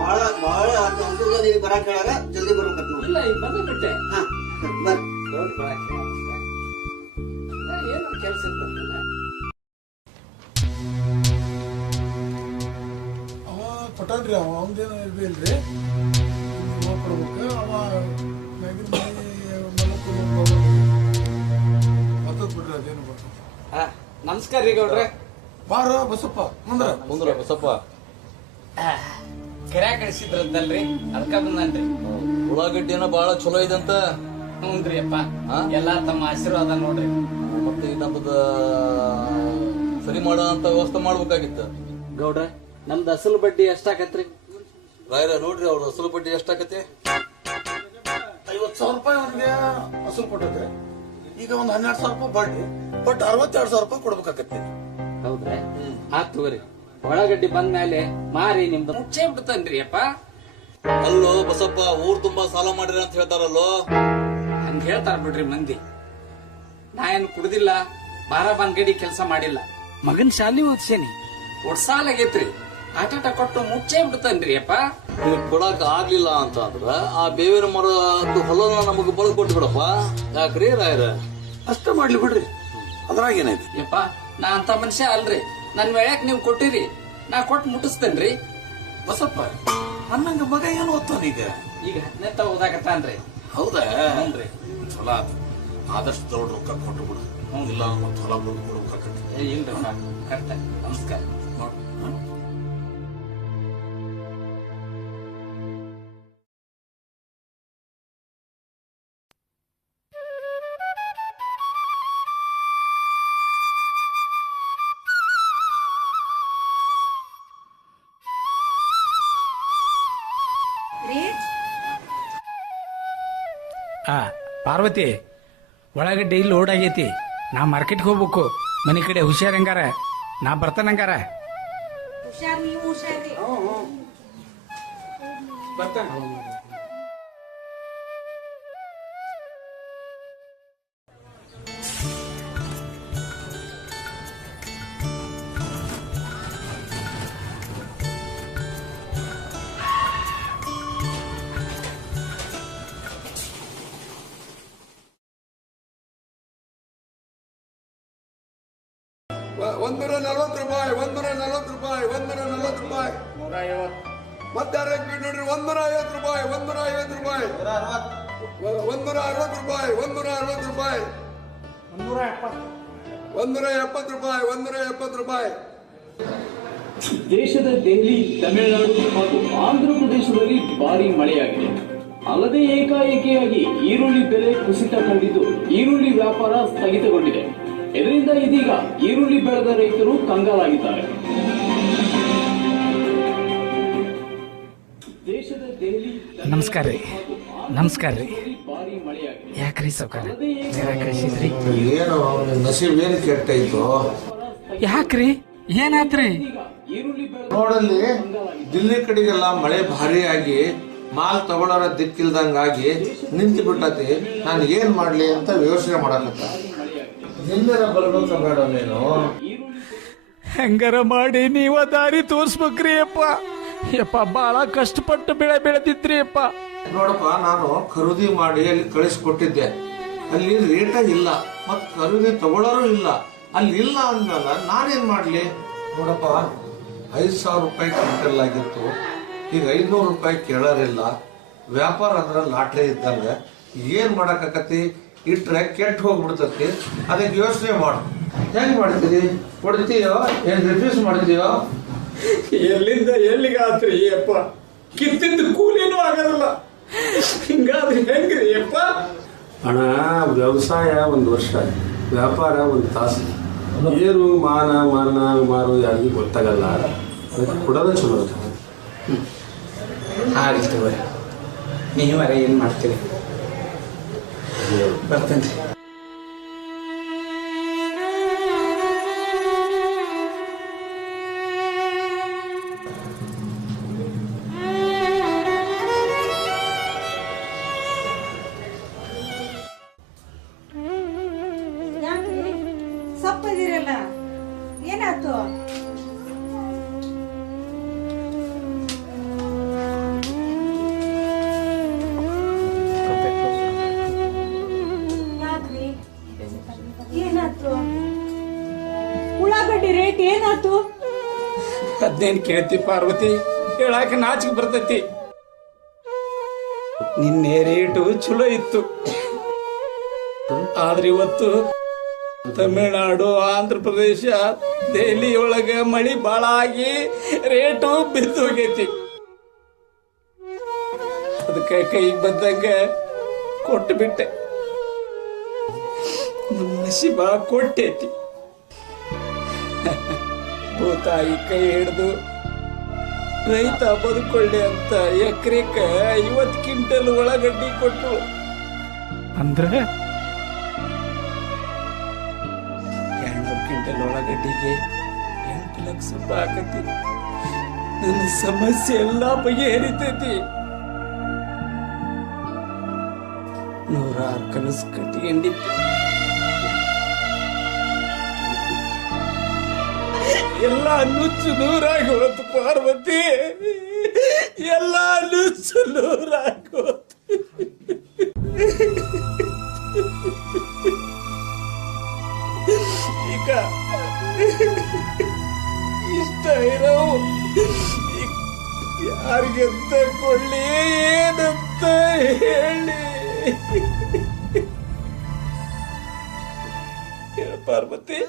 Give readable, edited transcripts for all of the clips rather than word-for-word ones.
ಬಾಳ ಬಾಳ ಅಂಕಲ್ ನೀವು ಬರಾಕ್ ಹೇಳಾರ ಜಲ್ದಿ ಬರ್ಬೇಕತ್ ನೋಡಿ. ಇಲ್ಲ ಈಗ ಬಂದ ಬಿಟ್ಟೆ. ಹಾ ಬರ್ರಿ. ದೊಡ್ಡ ಬರಾಕೆ ಏನು ಕೆಲಸ ಇರ್ತದೆ. ಅವ ಕೊಟ್ಟನ್ರಿ ಅವ ಅವಂದೇನು ಇಲ್ರಿ ಕೊಡ್ಬೇಕು ಅವ ಮ್ಯಾಗಿನ ಮತ್ತದ್ ಬಿಡ್ರಿ ಅದೇನು ಬರ್ತದೆ. ನಮಸ್ಕಾರ ರೀ ಗೌಡ್ರೆ. ಬಾರ ಬಸಪ್ಪ ಮುಂದ್ರ ಬಸಪ್ಪ ಕೆರೆ ಕಳಿಸಿದ್ರಲ್ರಿ ಅದಕ್ಕ ಬಂದನ್ರಿ. ಉಳ್ಳಾಗಡ್ಡಿ ಏನೋ ಬಾಳ ಚಲೋ ಇದೆ ಅಂತ. ಹ್ಞೂನ್ರಿ ಅಪ್ಪ ಎಲ್ಲಾ ತಮ್ಮ ಆಶೀರ್ವಾದ ನೋಡ್ರಿ. ಮತ್ತೆ ನಮ್ಮದ ಸರಿ ಮಾಡೋ ಅಂತ ವ್ಯವಸ್ಥೆ ಮಾಡ್ಬೇಕಾಗಿತ್ತು. ಗೌಡ್ರೆ ನಮ್ದು ಅಸಲು ಬಡ್ಡಿ ಎಷ್ಟಾಕತ್ರಿ? ರಾಯರ ನೋಡ್ರಿ ಅವ್ರ ಅಸಲು ಬಡ್ಡಿ ಎಷ್ಟಾಕತಿ? 50,000 ರೂಪಾಯಿ ಅವ್ರಿಗೆ ಅಸಲು ಕೊಟ್ಟೈತೆ. ಈಗ ಒಂದ್ 12,000 ರೂಪಾಯಿ ಬಡ್ಡಿ ಬಟ್ 62,000 ರೂಪಾಯಿ ಕೊಡ್ಬೇಕಾಗತ್ತೆ. ಹೌದ್ರಾ? ಆತ್ ತಗೋರಿ. ಒಳಗಡ್ಡಿ ಬಂದ್ಮೇಲೆ ಮಾರಿ ನಿಮ್ದು ಮುಚ್ಚೇ ಬಿಡ್ತನ್ರಿ ಅಪ್ಪ. ಅಲ್ಲೋ ಬಸಪ್ಪ, ಊರ್ ತುಂಬಾ ಸಾಲ ಮಾಡಿರಿ ಅಂತ ಹೇಳ್ತಾರಲ್ಲೋ. ಹಂಗ ಹೇಳ್ತಾರ ಬಿಡ್ರಿ ಮಂದಿ. ನಾ ಏನ್ ಕುಡ್ದಿಲ್ಲ, ಬಾರಾಬಾನ್ ಗಡಿ ಕೆಲಸ ಮಾಡಿಲ್ಲ. ಮಗನ್ ಶಾಲಿ ಓದ್ಸೇನಿ, ಸಾಲ ಆಗೇತ್ರಿ. ಆಟಾಟ ಕೊಟ್ಟು ಮುಚ್ಚೇ ಬಿಡ್ತನ್ರಿ ಅಪ್ಪ. ನೀವು ಕೊಡಾಕ ಆಗ್ಲಿಲ್ಲ ಅಂತ ಅಂದ್ರ ಆ ಬೇವಿನ ಮರದ ಹೊಲನ ನಮಗ್ ಬಳದ್ ಕೊಟ್ಟು ಬಿಡಪ್ಪ. ಯಾಕ್ರಿ ರಾಯರ? ಅಷ್ಟ ಮಾಡ್ಲಿ ಬಿಡ್ರಿ, ಅದ್ರಾಗ ಏನೈತಿ? ಯಪ್ಪ ನಾ ಅಂತ ಮನುಷ್ಯ ಅಲ್ರಿ. ನನ್ ವೇಳಕ್ ನೀವ್ ಕೊಟ್ಟಿರಿ, ನಾ ಕೊಟ್ಟು ಮುಟ್ಟಿಸ್ತೇನ್ರಿ. ಬಸಪ್ಪ ಅನ್ನಂಗ ಮಗ ಏನು ಓದ್ತಾನ ಈಗ? ಈಗ 10ನೇ ಓದಾಕತ್ತಾನ್ರಿ. ಹೌದಾ? ಹ್ಞೂನ್ರಿ. ಚಲೋ ಆತ. ಆದಷ್ಟು ದೊಡ್ಡ ರೊಕ್ಕ ಕೊಟ್ಟು ಬಿಡು. ಇಲ್ಲ ಮತ್ತೆ ಹೊಲ ಕೊಡ್ಬೇಕಾಗತ್ತೆ. ಇಲ್ರಿ ಕರೆಕ್ಟ್. ನಮಸ್ಕಾರ. ಪಾರ್ವತಿ, ಒಳಗಡ್ಡೆ ಇಲ್ಲಿ ಲೋಡ್ ಆಗೈತಿ. ನಾ ಮಾರ್ಕೆಟ್ಗೆ ಹೋಗ್ಬೇಕು. ಮನೆ ಕಡೆ ಹುಷಾರ್ ಹಂಗಾರ. ನಾ ಬರ್ತಾನಂಗಾರ. ₹140, ₹140, ₹140. ಮತ್ತೆ ನೋಡ್ರಿ ₹150, ₹150, ₹170. ದೇಶದ ದೆಹಲಿ, ತಮಿಳುನಾಡು ಹಾಗೂ ಆಂಧ್ರ ಪ್ರದೇಶದಲ್ಲಿ ಭಾರಿ ಮಳೆಯಾಗಿದೆ. ಅಲ್ಲದೆ ಏಕಾಏಕಿಯಾಗಿ ಈರುಳ್ಳಿ ಬೆಲೆ ಕುಸಿತ ಕಂಡಿದ್ದು ಈರುಳ್ಳಿ ವ್ಯಾಪಾರ ಸ್ಥಗಿತಗೊಂಡಿದೆ. ಇದರಿಂದ ಇದೀಗ ಈರುಳ್ಳಿ ಬೆಳೆದ ರೈತರು ಕಂಗಾಲಾಗಿದ್ದಾರೆ. ದೇಶದ ದೆಹಲಿ, ನಮಸ್ಕಾರ ರೀ. ನಮಸ್ಕಾರ ರೀ. ಭಾರಿ ಮಳೆಯಾಗಿದೆ. ಯಾಕ್ರಿ ಸೌಕಾರ ಕಳಿಸಿದ್ರಿ? ಏನು ನಸೀಬ್ ಏನು ಕೆಟ್ಟೈತು? ಯಾಕ್ರಿ? ಏನಾತ್ರಿ? ನೋಡಲ್ಲಿ ದಿಲ್ಲಿ ಕಡೆಗೆಲ್ಲ ಮಳೆ ಭಾರಿ ಆಗಿ ಮಾಲ್ ತಗೊಳ್ಳೋರ ದಿಕ್ಕಿಲ್ದಂಗಾಗಿ ನಿಂತು ಬಿಟ್ಟತಿ. ನಾನು ಏನ್ ಮಾಡ್ಲಿ ಅಂತ ಯೋಚನೆ ಮಾಡಕತ್ತ. ನಿಂದರ ಬರ್ಬೇಕ ಬೇಡ ನೀನು? ಹೆಂಗಾರ ಮಾಡಿ ನೀವ ದಾರಿ ತೋರ್ಸ್ಬೇಕ್ರಿ ಅಪ್ಪ. ಯಪ್ಪ ಬಾಳ ಕಷ್ಟಪಟ್ಟು ಬೆಳೆ ಬೆಳೆದಿದ್ರಿ ಅಪ್ಪ. ನೋಡಪ್ಪ, ನಾನು ಖರೀದಿ ಮಾಡಿ ಅಲ್ಲಿ ಕಳಿಸ್ಕೊಟ್ಟಿದ್ದೆ. ಅಲ್ಲಿ ರೇಟ ಇಲ್ಲ, ಮತ್ ಖರೀದಿ ತಗೊಳ್ಳೋರು ಇಲ್ಲ. ಅಲ್ಲಿ ಇಲ್ಲ ಅಂದ್ಮೇಲೆ ನಾನೇನ್ ಮಾಡ್ಲಿ? ನೋಡಪ್ಪ, 5,000 ರೂಪಾಯಿ ಕ್ವಿಂಟಲ್ ಆಗಿತ್ತು. ಈಗ 500 ರೂಪಾಯಿ ಕೇಳೋರಿಲ್ಲ. ವ್ಯಾಪಾರ ಅಂದ್ರೆ ಲಾಟ್ರಿ ಇದ್ದಂಗೆ. ಏನ್ ಮಾಡಕತಿ? ಇಟ್ರೆ ಕೆಟ್ಟ ಹೋಗ್ಬಿಡ್ತತಿ. ಅದಕ್ಕೆ ಯೋಚನೆ ಮಾಡು. ಹೆಂಗ್ ಮಾಡ್ತೀರಿ? ಕೊಡ್ತೀಯೋ ಏನ್ ರಿಫ್ಯೂಸ್ ಮಾಡ್ತೀಯೋ? ಎಲ್ಲಿಂದ ಎಲ್ಲಿಗೆ ಆತ್ರಿ ಅಪ್ಪ? ಕಿತ್ತಿದ್ದು ಕೂಲಿನೂ ಆಗಲ್ಲ. ಹಿಂಗಾದ್ರೆ ಹೆಂಗ್ರಿ ಅಪ್ಪ? ಹಣ ವ್ಯವಸಾಯ 1 ವರ್ಷ, ವ್ಯಾಪಾರ 1 ತಾಸು. ಏರು ಮಾರು ಯಾರಿಗೂ ಗೊತ್ತಾಗಲ್ಲ. ಅದಕ್ಕೆ ಕೊಡೋದೇ ಚಲೋ. ಆಗ್ಲಿ ತಗೋರಿ, ನೀವರ ಏನ್ ಮಾಡ್ತೀರಿ? ಬರ್ತೇನ್ರಿ. ಸಪ್ಪದಿರಲ್ಲ, ಏನಾಯ್ತು? ಅದೇನ್ ಕೇಳ್ತಿ ಪಾರ್ವತಿ, ಹೇಳಾಕ ನಾಚಿಕೆ ಬರ್ತೈತಿ. ನಿನ್ನೆ ರೇಟು ಚಲೋ ಇತ್ತು, ಆದ್ರೆ ಇವತ್ತು ತಮಿಳುನಾಡು, ಆಂಧ್ರ ಪ್ರದೇಶ, ದೆಹಲಿ ಒಳಗ ಮಳಿ ಬಾಳ ಆಗಿ ರೇಟು ಬಿದ್ದು ಹೋಗೈತಿ. ಅದಕ್ಕೆ ಕೈಗೆ ಬಂದಂಗ ಕೊಟ್ಟು ಬಿಟ್ಟೆ. ನಮ್ಮ ನಸೀಬ ಕೊಟ್ಟೈತಿ. ಭೂತಾಯಿ ಕೈ ಹಿಡಿದು ರೈತ ಬದುಕೊಳ್ಳಿ ಅಂತ ಎಕರೆಕ 50 ಕ್ವಿಂಟಲ್ ಉಳ್ಳಾಗಡ್ಡಿ ಕೊಟ್ಟು, ಅಂದ್ರೆ 200 ಕ್ವಿಂಟಲ್ ಉಳ್ಳಾಗಡ್ಡಿಗೆ 8 ಲಕ್ಷ ರೂಪಾಯಿ ಆಕತಿ. ನನ್ನ ಸಮಸ್ಯೆ ಎಲ್ಲ ಬಗೆಹರಿತೈತಿ. 106 ಕನಸು ಕಟ್ಟಿಕೊಂಡಿತ್ತು, ಎಲ್ಲ ನುಚ್ಚು ನೂರಾಗಿ ಹೋತು ಪಾರ್ವತಿ, ಎಲ್ಲ ನುಚ್ಚು ನೂರಾಗಿ ಹೋತು. ಈಗ ಇಷ್ಟ ಇರೋ ಯಾರಿಗಂತ ಕೊಳ್ಳಿ, ಏನಂತ ಹೇಳಿ ಹೇಳ ಪಾರ್ವತಿ,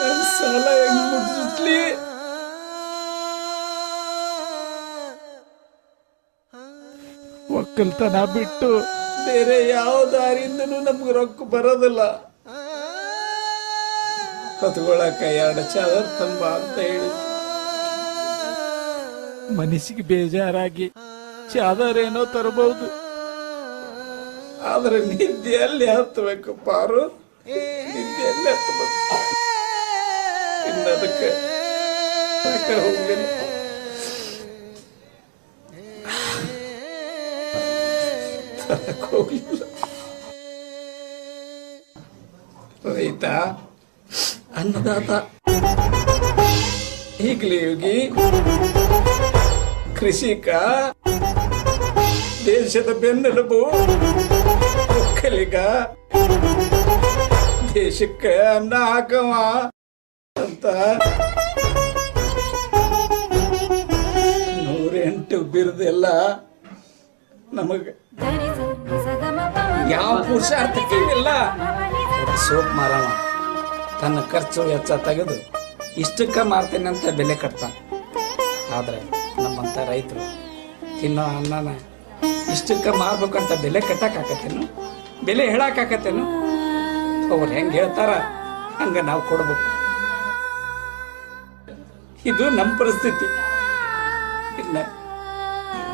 ನನ್ನ ಸಾಲ ಹೆಂಗ್ ಮುಗಿಸ್ಲಿ? ಒಕ್ಕಲ್ತನ ಬಿಟ್ಟು ಬೇರೆ ಯಾವ ದಾರಿಯಿಂದನೂ ನಮ್ಗೆ ರೊಕ್ಕ ಬರೋದಿಲ್ಲ. ಹೊತ್ಕೊಳಕ 2 ಚಾದರ್ ತಂಬ ಅಂತ ಹೇಳಿ ಮನಸ್ಸಿಗೆ ಬೇಜಾರಾಗಿ ಚಾದರ್ ಏನೋ ತರಬಹುದು, ಆದ್ರೆ ನಿದ್ದೆಯಲ್ಲಿ ಹತ್ತಬೇಕು ಪಾರು, ನಿದ್ದೆಯಲ್ಲಿ ಹತ್ತಬೇಕು. ಇನ್ನದಕ್ಕೆ ಹೋಗ್ಲಿಲ್ಲ. ಹೋಗ್ಲಿಲ್ಲ. ರೈತ ಅನ್ನದಾತ, ಈಗಲೇ ಯೋಗಿ, ಕೃಷಿಕ, ದೇಶದ ಬೆನ್ನೆಲುಬು, ಒಕ್ಕಲಿಗ, ದೇಶಕ್ಕೆ ಅನ್ನ ಹಾಕವ ಅಂತ 108 ಬಿರುದೆಲ್ಲ ನಮಗ ಯಾವ ಪುರುಷಾರ್ಥಕ್ಕೆ ಇಲ್ಲ. ಸೋಪ್ ಮಾರವ ತನ್ನ ಖರ್ಚು ವೆಚ್ಚ ತೆಗೆದು ಇಷ್ಟಕ್ಕ ಮಾರ್ತೇನೆ ಅಂತ ಬೆಲೆ ಕಟ್ತಾನ. ಆದ್ರೆ ನಮ್ಮಂತ ರೈತರು ತಿನ್ನೋ ಅನ್ನನ ಇಷ್ಟಕ್ಕ ಮಾರ್ಬೇಕಂತ ಬೆಲೆ ಕಟ್ಟಕ್ಕಾಕತ್ತೇನು, ಬೆಲೆ ಹೇಳಕ್ಕಾಕತ್ತೇನು? ಅವ್ರು ಹೆಂಗ್ ಹೇಳ್ತಾರ ಹಂಗ ನಾವು ಕೊಡ್ಬೇಕು. ಇದು ನಮ್ಮ ಪರಿಸ್ಥಿತಿ. ಇಲ್ಲ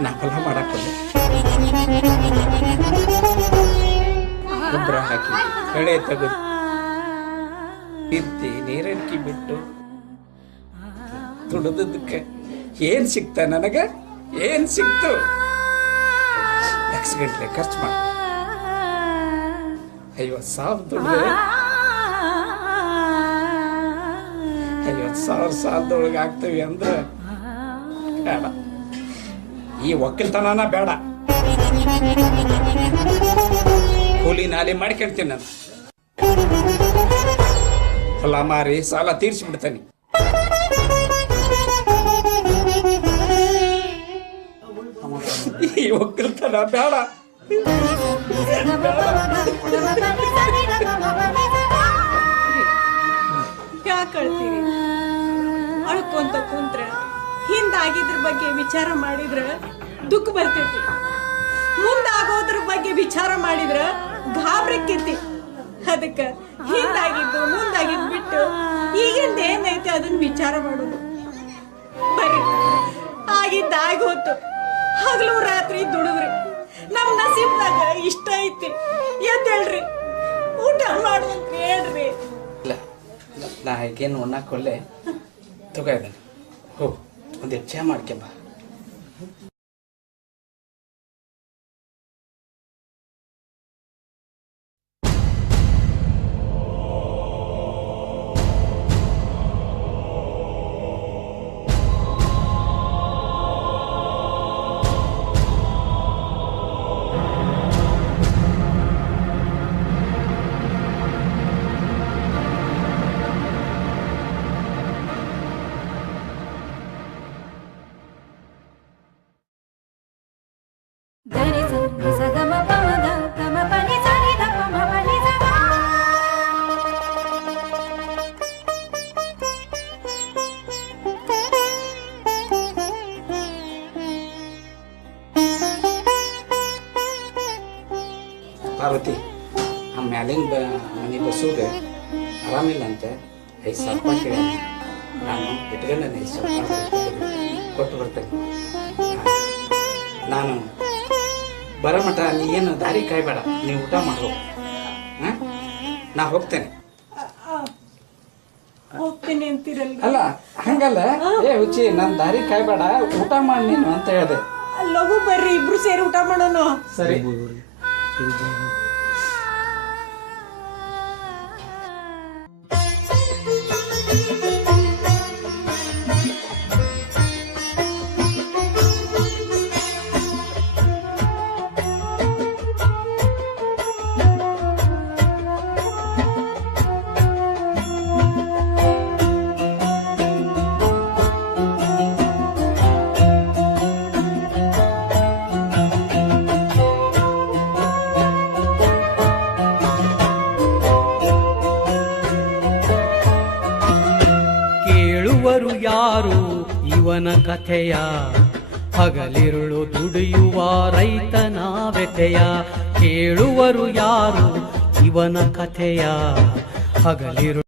ನಾ ಫಲ ಮಾಡಾಕೊಂಡೆ, ಗೊಬ್ಬರ ಹಾಕಿ ಕಳೆ ತೆಗೆದು ಬಿತ್ತಿ ನೀರಡಿಕೆ ಬಿಟ್ಟು ದುಡಿದಕ್ಕೆ ಏನ್ ಸಿಕ್ತ ನನಗ? ಏನ್ ಸಿಕ್ತು? ಲಕ್ಷ ಗಂಟ್ಲೆ ಖರ್ಚು ಮಾಡಿ 50,000 ದುಡ್ಡು 50,000 ಸಾಲದೊಳಗೆ ಆಗ್ತವಿ ಅಂದ್ರೆ ಬೇಡ. ಈ ಒಕ್ಕಲ್ತನ ಬೇಡ, ಕೂಲಿ ನಾಲಿ ಮಾಡ್ಕೊಳ್ತೀನಿ ನಾನು. ಹೊಲ ಮಾರಿ ಸಾಲ ತೀರ್ಸಿಬಿಡ್ತಾನೆ. ಈ ಒಕ್ಕಲ್ತನ ಬೇಡ. ಯಾಕೆ ಅಳ್ತೀರಿ? ಅಳ್ಕೊಂತ ಕುಂತ್ರ ಹಿಂದಾಗಿದ್ರ ಬಗ್ಗೆ ವಿಚಾರ ಮಾಡಿದ್ರ ದುಃಖ ಬರ್ತೈತಿ, ಮುಂದಾಗೋದ್ರ ಬಗ್ಗೆ ವಿಚಾರ ಮಾಡಿದ್ರ ಗಾಬ್ರಕ್ಕೈತಿ. ಅದಕ್ಕ ಹಿಂದಾಗಿದ್ದು ಮುಂದಾಗಿದ್ ಬಿಟ್ಟು ಈಗಿಂದ ಏನೈತಿ ಅದನ್ನ ವಿಚಾರ ಮಾಡೋದು. ಬರೀ ಆಗಿದ್ದಾಗೋತು, ಹಗಲು ರಾತ್ರಿ ದುಡಿದ್ರಿ. ನಮ್ ನಸೀಬ್ದಾಗ ಇಷ್ಟ ಐತಿ, ಎದ್ದೇಳ್ರಿ, ಊಟ ಮಾಡುವಂತ ಹೇಳ್ರಿ. ಇಲ್ಲ ನಾ ಈಗೇನು ಉಣ್ಣಾಕೊಲ್ಲೆ ತಗೋ ಇದ್ದಾನೆ, ಹೋಗು ಒಂದು ಚಾ ಮಾಡ್ಕೊಂಬ. ಪಾರ್ವತಿ ಆ ಮ್ಯಾಲಿನ ಮನೆ ಬಸ್ಸುಗೆ ಆರಾಮಿಲ್ಲ ಅಂತೆ 5,000 ರೂಪಾಯಿ ಕೇಳಿ ನಾನು ಇಟ್ಕೊಂಡೇನೆ 5,000 ರೂಪಾಯಿ ಕೊಟ್ಟು ಬರ್ತೇನೆ. ನಾನು ಬರೋ ಮಠ ನೀ ಏನು ದಾರಿ ಕಾಯ್ಬೇಡ, ನೀವು ಊಟ ಮಾಡೋ. ನಾ ಹೋಗ್ತೇನೆ. ಹೋಗ್ತೇನೆ ಅಂತೀರಲ್ಲ. ಅಲ್ಲ ಹಂಗಲ್ಲ, ಹುಚ್ಚಿ ನನ್ನ ದಾರಿ ಕಾಯ್ಬೇಡ, ಊಟ ಮಾಡಿ ನೀನು ಅಂತ ಹೇಳಿದೆ. ಲಘು ಬರ್ರಿ, ಇಬ್ರು ಸೇರಿ ಊಟ ಮಾಡೋಣ. ಸರಿ. ಯಾರು ಇವನ ಕಥೆಯ, ಹಗಲಿರುಳು ದುಡಿಯುವ ರೈತನ ವ್ಯಥೆಯ. ಕೇಳುವರು ಯಾರು ಇವನ ಕಥೆಯ, ಹಗಲಿರುಳು